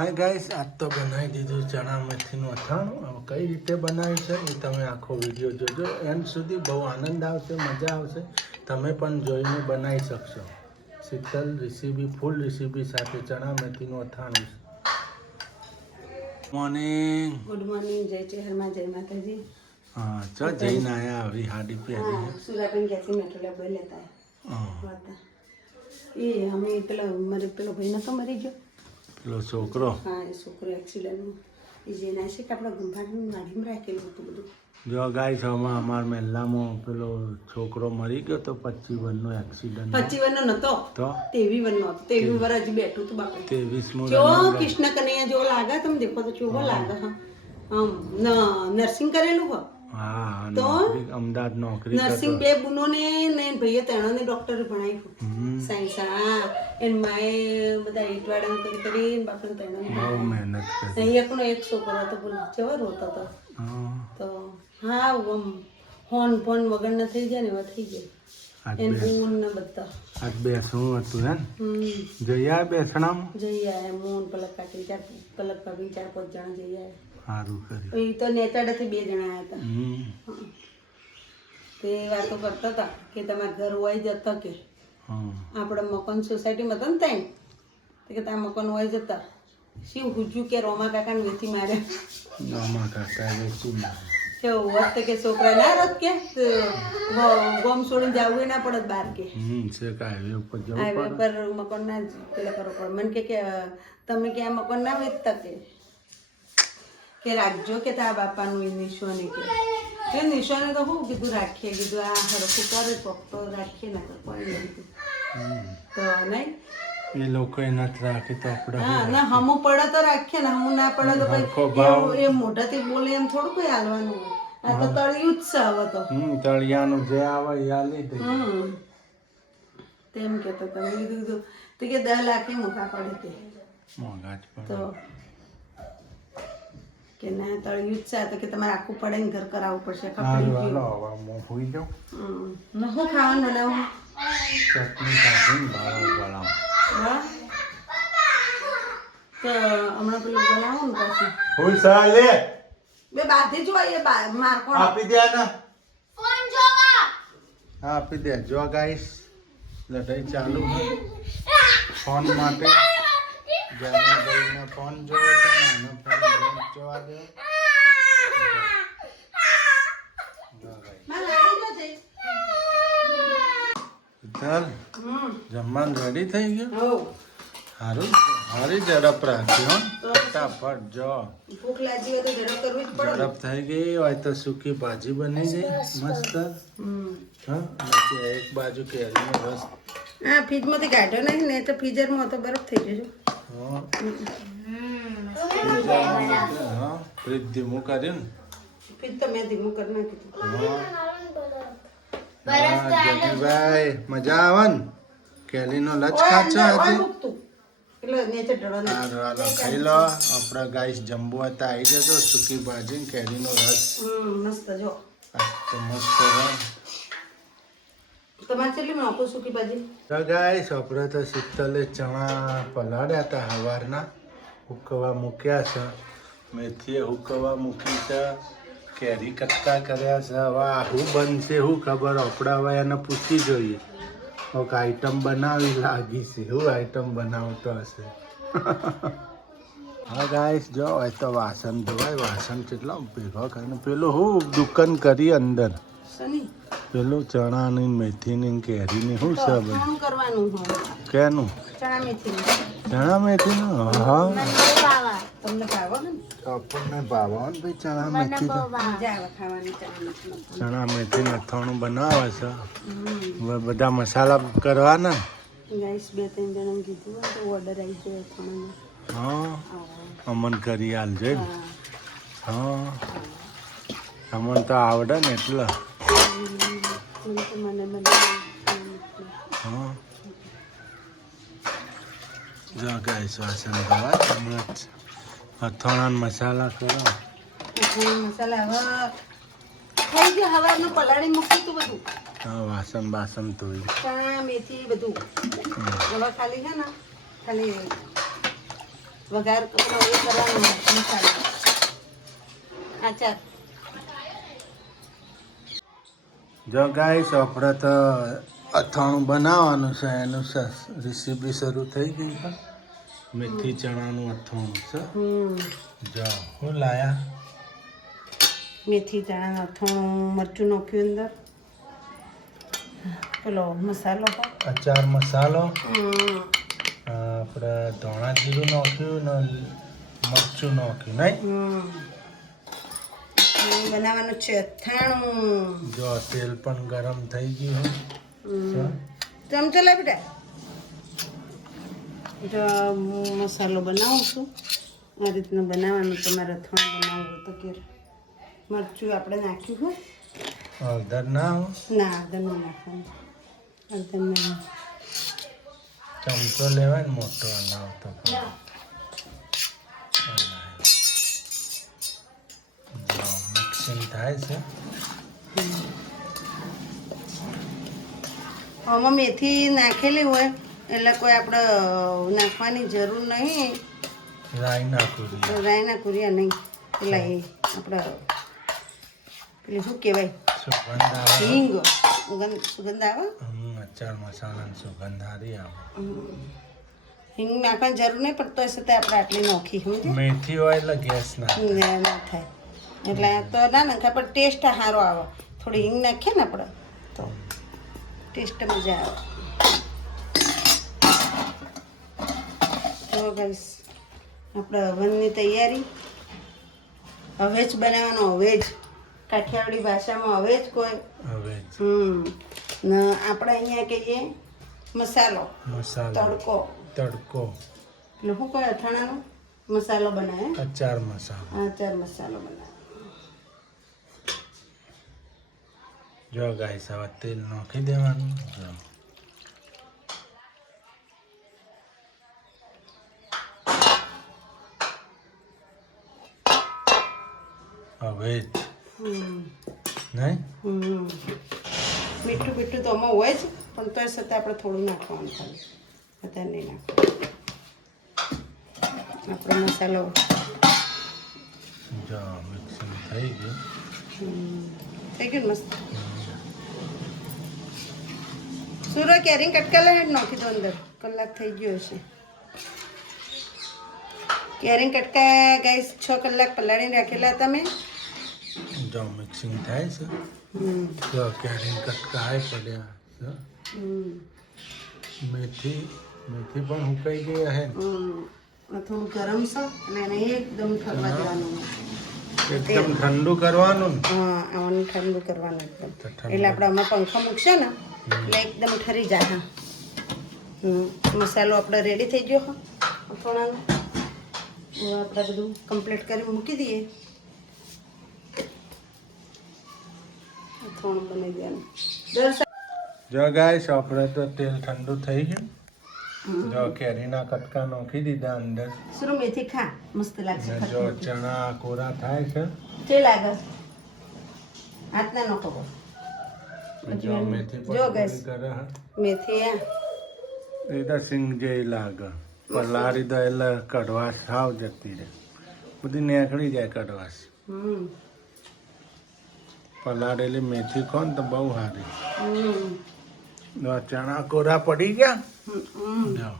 Hi guys, આજ તો બનાવી દીધું ચણા મેથીનું અથાણું. હવે કઈ રીતે બનાવ્યું છે એ તમે આખો વિડીયો જોજો એન્ડ સુધી. બહુ આનંદ આવશે, મજા આવશે. તમે પણ જોઈને બનાવી શકશો. શીતલ રેસીપી, ફૂલ રેસીપી સાથે ચણા મેથીનું અથાણું. મોર્નિંગ. ગુડ મોર્નિંગ, જય ચહેરમાં, જય માતાજી. હા, ચો જઈને આયા. આવી હાડી પહેરી સુરાબેન ક્યાંથી મેઠોલા ભાઈ લેતા એ અમે પેલો ભાઈ નતો મરી ગયો, પેલો છોકરો. હા, એ છોકરો એક્સિડન્ટમાં એ જેના છે કે આપણા ગંભાનું વાડીમાં રાખેલું હતું બધું. જો ગાઈસ, આમાં અમારા મહેલામાં પેલો છોકરો મરી ગયો તો 25 વર્ષનો એક્સિડન્ટ. 25 વર્ષનો નતો તો 23 વર્ષનો હતો. 23 વર્ષ હજી બેઠું હતું બાપા. 23 જો કૃષ્ણ કનૈયા જેવો લાગે, તમે દેખો તો કેવો લાગે. નર્સિંગ કરેલું હો. હા, તો અમદાવાદ નોકરી નર્સિંગ બે બુનોને ને ભાઈએ ત્રણોને ડોક્ટર ભણાવ્યું સાયન્સ. હા, એન માએ બધા ઈટવાડા કરીને બાપને ત્રણોને બહુ મહેનત કરી. એકનો એક છોકરો હતો, બોલો કેવો રોતો હતો. તો હા, ફોન વગર ન થઈ જાય ને એવા થઈ જાય. એન બુન ને બધા આજ બેસણું હતું ને. જઈ આયા બેસણામાં? જઈ આયા. મૂન પલક કાઢી પલક ભાભી 4-5 જણા જઈ આયા. સારું કર્યું. એ તો નેતાડાથી 2 જણા આવ્યા હતા. તે વાતો કરતા હતા કે તમારા ઘર હોય જતા કે આપણે મકાન સોસાયટીમાં હતા ને ત્યાં કે ત્યાં મકાન હોય જતા શિવ પૂછ્યું કે રોમા કાકાને વેચી માર્યા. રોમા કાકા વેચી માર્યા કેવું હોત કે છોકરા ના રત કે ગોમ છોડીને જવું ના પડે બહાર કે. હાઈવે ઉપર જવું હાઈવે પર મકાન ના પેલા કરવો પડે. મને કે તમે કે આ મકાન ના વેચતા કે રાખજો કે તારા બાપાનું નિશાને કે નિશાને તો શું કીધું રાખીએ, કીધું આ હરખું કરે પકતો રાખીએ ના કોઈ નહીં તો નહીં. એ લોકો નથી રાખી તો આપણે હા ના હમું પડે તો રાખીએ ને હમું ના પડે તો પછી એ મોઢાથી બોલે એમ થોડું કોઈ હાલવાનું હોય. આ તો તળિયું જ છે હવે તો. તળિયાનું જે આવે એ હાલી દે. તેમ કેતો તમે કીધું તો કે 10 લાખ મોટા પડે તે મોંઘા જ પડે તો કે ના તળિયું જ છે તો કે તમારે આખું પડે ને ઘર કરાવવું પડશે. ચટણી કાઢીને ભાવ તો હમણાં પેલું બનાવો ને પછી હું સાલે બે બાધી જો એ મારકો આપી દે ને ફોન જોવા. હા, આપી દે. જો ગાઈસ, લડાઈ ચાલુ છે ફોન માટે. જમીનભાઈને ફોન જોવો છે ને આને ફોન જોવા દે. ચાલ, જમવાનું રેડી થઈ ગયું. સારું, સારી ઝડપ રાખી હો. ફટાફટ જો ભૂખ લાગી હોય તો ઝડપ કરવી જ પડે. ઝડપ થઈ ગઈ હોય તો સૂકી ભાજી બની ગઈ મસ્ત. હા, એક બાજુ કેરીનો રસ. હા, ફ્રીજમાંથી કાઢ્યો નહીં ને તો ફ્રીઝરમાં તો બરફ થઈ જશે. હા, ફ્રીજ ધીમું કર્યું ને. ફ્રીજ તો મેં ધીમું કરી નાખ્યું. જગીભાઈ, મજા આવે ને? કેરીનો લચ ખાચો હતી. ખાઈ લો. આપણા ગાઈસ જમ્બો હતા આવી જજો. સૂકી ભાજી કેરીનો રસ મસ્ત. જો તો મસ્ત હોય. તમારે કેટલી નાખો સૂકી ભાજી? તો ગાઈસ, આપણે તો શીતલે ચણા પલાળ્યા હતા સવારના. હુકવા મૂક્યા છે. મેથીએ હુકવા મૂકી છે. કેરી કટકા કર્યા છે. હવે શું બનશે શું ખબર. આપણે હવે એને પૂછી જોઈએ. કોઈક આઈટમ બનાવી લાગી છે. શું આઈટમ બનાવતો હશે? હા ગાઈસ, જો હોય તો વાસણ ધોવાય. વાસણ કેટલા ભેગા કરીને પેલું હું દુકાન કરી અંદર પેલું ચણાની મેથીની કેરીની શું છે બધું કરવાનું કેનું? ચણા મેથીનું. હા, તમને ભાવે ને? આપણને ભાવે ને ભાઈ ચણા મેથી. ચણા મેથી અથાણું બનાવે છે. હવે બધા મસાલા કરવાના. ગાઈસ, 2-3 જણાને કીધું હોય તો ઓર્ડર આવી જાય અથાણાનો. હા, અમન કરી આલજો ને. હા, અમન તો આવડે ને એટલે. હા, જો ગાઈસ, વાસણ ધોવાય. અથાણા મસાલા કરો. મસાલા હવે થઈ ગયો. હવારનું પલાળી મૂક્યું તું બધું. હા, વાસણ બાસણ ધોઈ. ચણા મેથી બધું હવે ખાલી છે ને ખાલી વઘાર પેલો એ કરવાનો મસાલો આચાર. જો ગાઈસ આપણે તો અથાણું બનાવવાનું છે એનું રેસીપી શરૂ થઈ ગઈ છે. મેથી ચણાનું અથાણું છે. જો હું લાયા મેથી ચણાનું અથાણું, મરચું નાખ્યું અંદર, પેલો મસાલો અચાર મસાલો, આપણે ધોણા જીરું નાખ્યું ને મરચું નાખ્યું નહીં. બનાવવાનું છે અથાણું. જો તેલ પણ ગરમ થઈ ગયું છે. ચમચો લે બેટા. જો હું મસાલો બનાવું છું. આ રીતનું બનાવવાનું તમારે અથાણું બનાવવું તો કે મરચું આપણે નાખ્યું હોય. હળદર ના હો? ના હળદર નહીં નાખવાનું. હળદર નહીં. ચમચો લેવાય ને મોટો હલાવતો મિક્સિંગ થાય છે. આમાં મેથી નાખેલી હોય એટલે કોઈ આપણે નાખવાની જરૂર નહીં. રાઈ નાખું રાયના કુરિયા નહીં. પેલા એ આપણે પેલું શું કહેવાય, સુગંધ આવે. હિંગ સુગંધ આવે. અચાર મસાલાની સુગંધ સારી આવે. હિંગ નાખવાની જરૂર નહીં પડતો હશે તો આપણે આટલી નોખી સમજે. મેથી હોય એટલે ગેસ ના ના થાય એટલે તો ના નાખાય પણ ટેસ્ટ સારો આવે. થોડી હિંગ નાખીએ ને આપણે તો ટેસ્ટ મજા આવે. જો ગાઈસ આપણે હવનની તૈયારી. હવે જ બનાવવાનો, હવે જ. કાઠિયાવાડી ભાષામાં હવે જ કોઈ. હવે ને આપણે અહીંયા કહીએ મસાલો, તડકો. તડકો એટલે શું કહે અથાણાનો મસાલો બનાવે. અચાર મસાલો. અચાર મસાલો બનાવે. જો ગાઈસ હવે તેલ નાખી દેવાનું. હવે જ નહીં. મીઠું મીઠું તો આમાં હોય જ પણ તોય છતાં આપણે થોડું નાખવાનું ખાલી, વધારે નહીં નાખવાનું. આપણો મસાલો જો મિક્સિંગ થઈ ગયું. થઈ ગયું ને મસ્ત. સુરો કેરીંગ કટકા લે નાખી દો અંદર. કલાક થઈ ગયો હશે. કેરીંગ કટકા ગાઈસ 6 કલાક પલાળીને રાખેલા તમે. જો મિક્સિંગ થાય છે. જો કેરીંગ કટકા આય પડ્યા છે. મેથી મેથી પણ હુકાઈ ગઈ હે. થોડું ગરમ છે અને એને એકદમ ઠરવા દેવાનું. એકદમ ઠંડુ કરવાનું ને. હા આવાનું ઠંડુ કરવાનું એકદમ. એટલે આપણે આમાં પંખો મૂકશે ને એટલે એકદમ ઠરી જાય. મસાલો આપણે રેડી થઈ ગયો હા અથાણાનો. હવે આપણે બધું કમ્પ્લીટ કરી મૂકી દઈએ. અથાણું બની દેવાનું. જો ગાઈસ આપણે તો તેલ ઠંડુ થઈ ગયું. જો કેરીના કટકા નાખી દીધા અંદર. સુરુ મેથી ખા મસ્ત લાગશે. ને જો ચણા કોરા થાય છે. કે લાગે હાથના નો ખબર. જો મેથી જો પણ guys, કરે હે. મેથી એ તો સિંગ જેવી લાગે. પલાળી દો એટલે કડવાશ સાવ જતી રહે. બધી નીકળી જાય કડવાશ. પલાળેલી મેથી ખો ને તો બહુ સારી. જો ચણા કોરા પડી ગયા. જો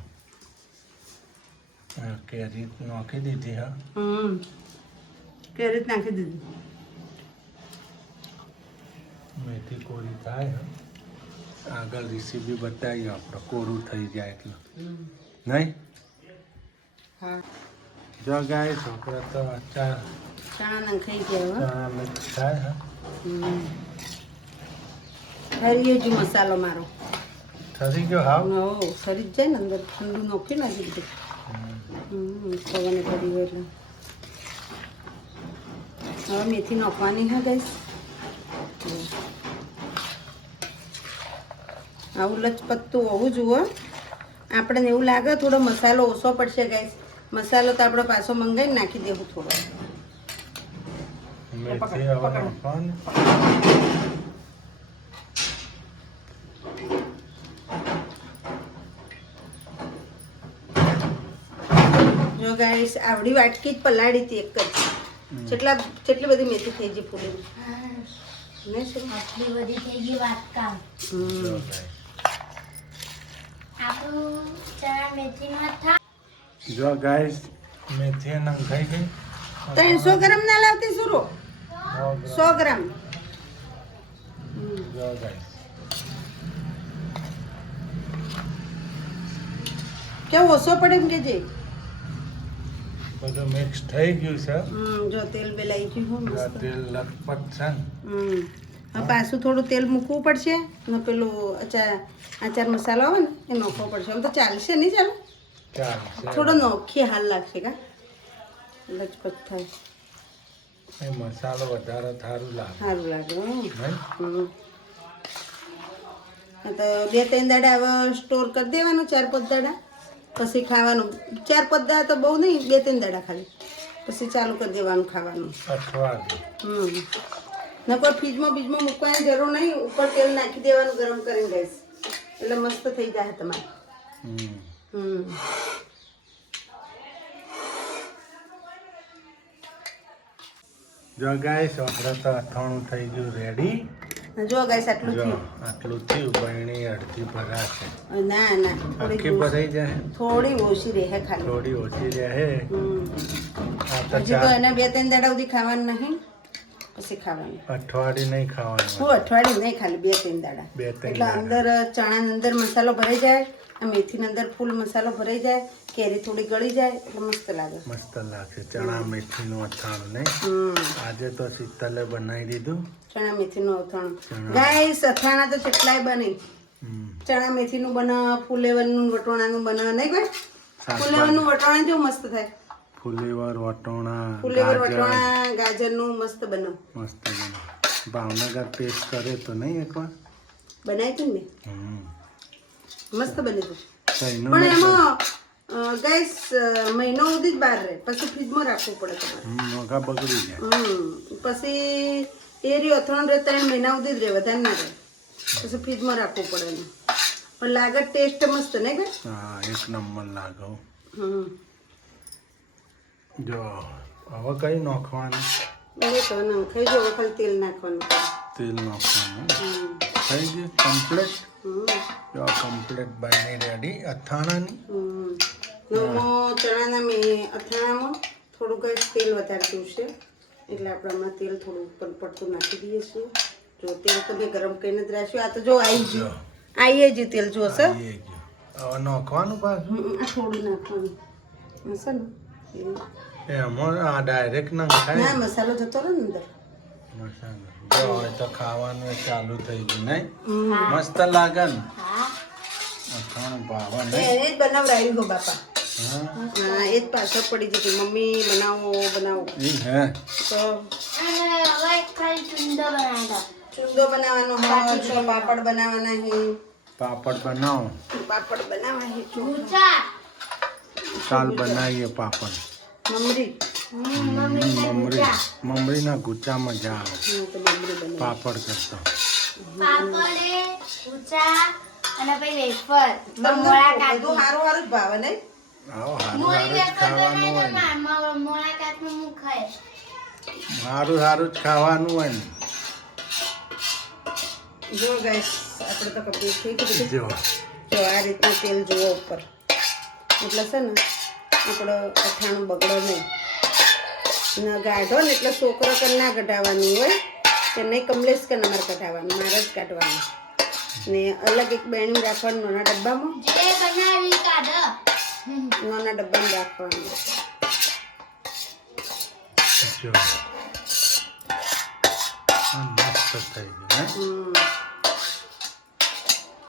કેરી નાખી દીધી હા. કેરીત નાખી દીધી. મેથી કોરી થાય હા. આગળ રેસીપી બતાવી આપણે કોરું થઈ જાય એટલે નહીં. હા જો ગાય છોકરા તો અચાર ચણા નાખાઈ ગયા. ચણા મિક્સ થાય હા. હરિયો જ મસાલો મારો ઠરી ગયો હાવ. સરી જ જાય ને અંદર ઠંડુ નાખી નાખી દીધું. સવાને કરી હોય એટલે હવે મેથી નાખવાની હા ગાઈસ. આવું લચપત્તું હોવું જુઓ. આપણે એવું લાગે થોડો મસાલો ઓછો પડશે ગાઈસ. મસાલો તો આપણે પાછો મંગાવીને નાખી દેવું થોડો. મેથી હવે નાખવાની. જો ગાઈસ આવડી વાટકી જ પલાળી હતી એક જ કેટલી બધી મેથી થઈ ગઈ ફૂલી નહીં શું આટલી બધી થઈ ગઈ વાત કામ જો guys. આપણું ચણા મેથીનો થા જો ગાઈસ મેથી નંખાઈ ગઈ 300 ગ્રામ ના લાવતી સુરો 100 ગ્રામ જો ગાઈસ કેવું ઓછો પડે એમ કે જે બધું મિક્સ થઈ ગયું છે જો તેલ બેલાઈ ગયું હો આ મસ્ત તેલ લખપત છે ને. હા પાછું થોડું તેલ મૂકવું પડશે ને પેલું આચાર મસાલો આવે ને એ નાખવો પડશે આમ તો ચાલશે નહીં ચાલે ચાલશે થોડો નોખી હાલ લાગશે કા લચપત થાય એ મસાલો વધારે સારું લાગે સારું લાગે હો. નહીં? હા તો 2-3 દાડા હવે સ્ટોર કરી દેવાનું 4-5 દાડા પછી ખાવાનું 4-5 દાડા તો બહુ નહીં 2-3 દાડા ખાલી પછી ચાલુ કરી દેવાનું ખાવાનું અઠવાડિયું નકર ફ્રીજમાં બીજમાં મૂકવાની જરૂર નહીં ઉપર તેલ નાખી દેવાનું ગરમ કરીને ગેસ એટલે મસ્ત થઈ જાય તમારે જો ગાઈસ આપણે તો અથાણું થઈ ગયું રેડી જો ગાઈસ આટલું જો થયું આટલું થયું બરણી અડધી ભરાશે ના ના આખી ભરાઈ જાય થોડી ઓછી રહે ખાલી થોડી ઓછી રહે આ તો હજી તો એને 2-3 દાડા સુધી ખાવાનું નહીં પછી ખાવાનું અઠવાડિયું નહીં ખાવાનું હું અઠવાડિયું નહીં ખાલી 2-3 દાડા 2-3 એટલે અંદર ચણાની અંદર મસાલો ભરાઈ જાય આ મેથીની અંદર ફૂલ મસાલો ભરાઈ જાય કેરી થોડી ગળી જાય એટલે મસ્ત લાગે મસ્ત લાગશે ચણા મેથીનું અથાણું નહીં આજે તો શીતલે બનાવી દીધું ચણા મેથીનું અથાણું ગાઈસ અથાણા તો કેટલાય બને ચણા મેથીનું બને ફુલેવરનું વટોણાનું બને નહીં ભાઈ ફુલેવરનું વટોણા જેવું મસ્ત થાય ફુલેવર વટોણા ફુલેવર વટોણા ગાજરનું મસ્ત બને મસ્ત બને ભાવનગર ટેસ્ટ કરે તો નહીં એકવાર બનાવી હતી ને મસ્ત બની હતું કઈનું પણ એમાં ગાઈસ મહિનો સુધી જ બહાર રહે પછી ફ્રીજમાં રાખવું પડે તમારે મોઘા બગડી જાય પછી એ રહ્યું અથાણું રહે 3 મહિના સુધી જ રહે વધારે ના રહે પછી ફ્રીજમાં રાખવું પડે એને પણ લાગે ટેસ્ટ મસ્ત નહીં કે હા એક નંબર લાગો હમ જો હવે કઈ નાખવાનું એ તો ખાઈ જો ખાલી તેલ નાખવાનું તેલ નાખવાનું થઈ ગયું કમ્પ્લીટ જો કમ્પ્લીટ બની રેડી અથાણાની ચણાના અથાણામાં થોડું કંઈ તેલ વધારે જોશે એટલે આપણે હમણાં તેલ થોડું ઉપર પડતું નાખી દઈએ છીએ જો તેલ તો મેં ગરમ કરીને જ રાખ્યું આ તો જો આવી ગયું આવીએ જ તેલ જોશે હવે નાખવાનું પાછું આ થોડું નાખવાનું હશે ને એમાં આ ડાયરેક્ટ નાખાય ના મસાલો જતો રહે ને અંદર મસાલો જો હવે તો ખાવાનું એ ચાલુ થઈ ગયું નહીં મસ્ત લાગે ને અથાણું ભાવે એ નહીં જ બનાવડાવ્યું હો બાપા હા હા એ જ પાછળ પડી જતી મમ્મી બનાવો બનાવો ઈ હે તો અને હવે ખાલી ચુંદો બનાવતા ચૂંદો બનાવવાનો હોય તો પાપડ બનાવવાના હે પાપડ બનાવો પાપડ બનાવવા હે ઊંચા કાલ બનાવીએ પાપડ મમરી મમરીના ગુચ્ચામાં મજા આવે તો મમરી બનાવી પાપડ કરતો પાપડે ઊંચા અને પછી વેફર તમને મોળા બધું કાઢી હારું હારું જ ભાવે નહીં આવો હારું મોળી હારું જ વેફર ખાવાનું હોય ને મોળા કાઢનું મુખ ખાય હારું હારું જ ખાવાનું હોય ને જો ગાઈસ આપણે તો કમ્પ્લીટ થઈ ગયું બધું. જો જો આ રીતનું તેલ જુઓ ઉપર એટલે છે ને આપણો અથાણું બગડો નહીં ને ગાઢો ને એટલે છોકરો કે ના કઢાવવાનું હોય કે નહીં કમલેશ કે અમારે કઢાવવાનું મારે જ કાઢવાનું ને અલગ એક બેણી રાખવાનું નાના ડબ્બામાં જે બનાવી કાઢ નાના ડબ્બામાં રાખવાનું જો આ મસ્ત થઈ ગયું હે હમ